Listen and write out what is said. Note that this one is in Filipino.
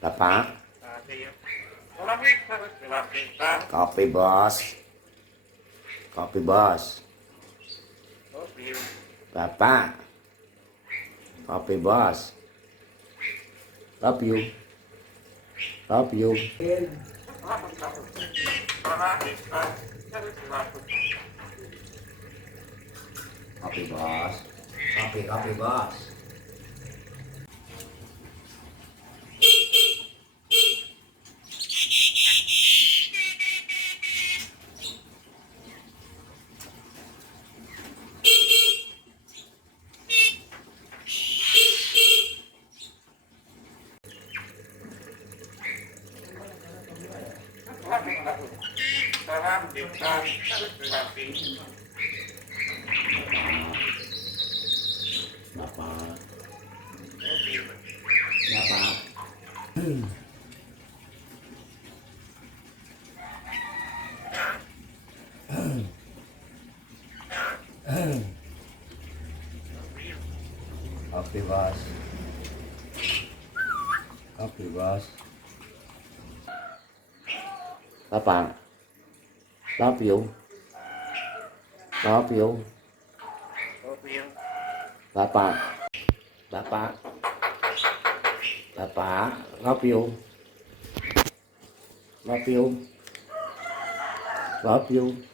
Bapak. Kopi bos. Kopi bos. Bapak. Kopi bos. Love you. Love you. Kopi bos. Kopi bos. Salam, minta, Bapak. Bapak. Kopi bos. Kopi bos. Bapak. Love you. Love you. Bapak. Bapak. Bapak. Love you. Love you. Love you.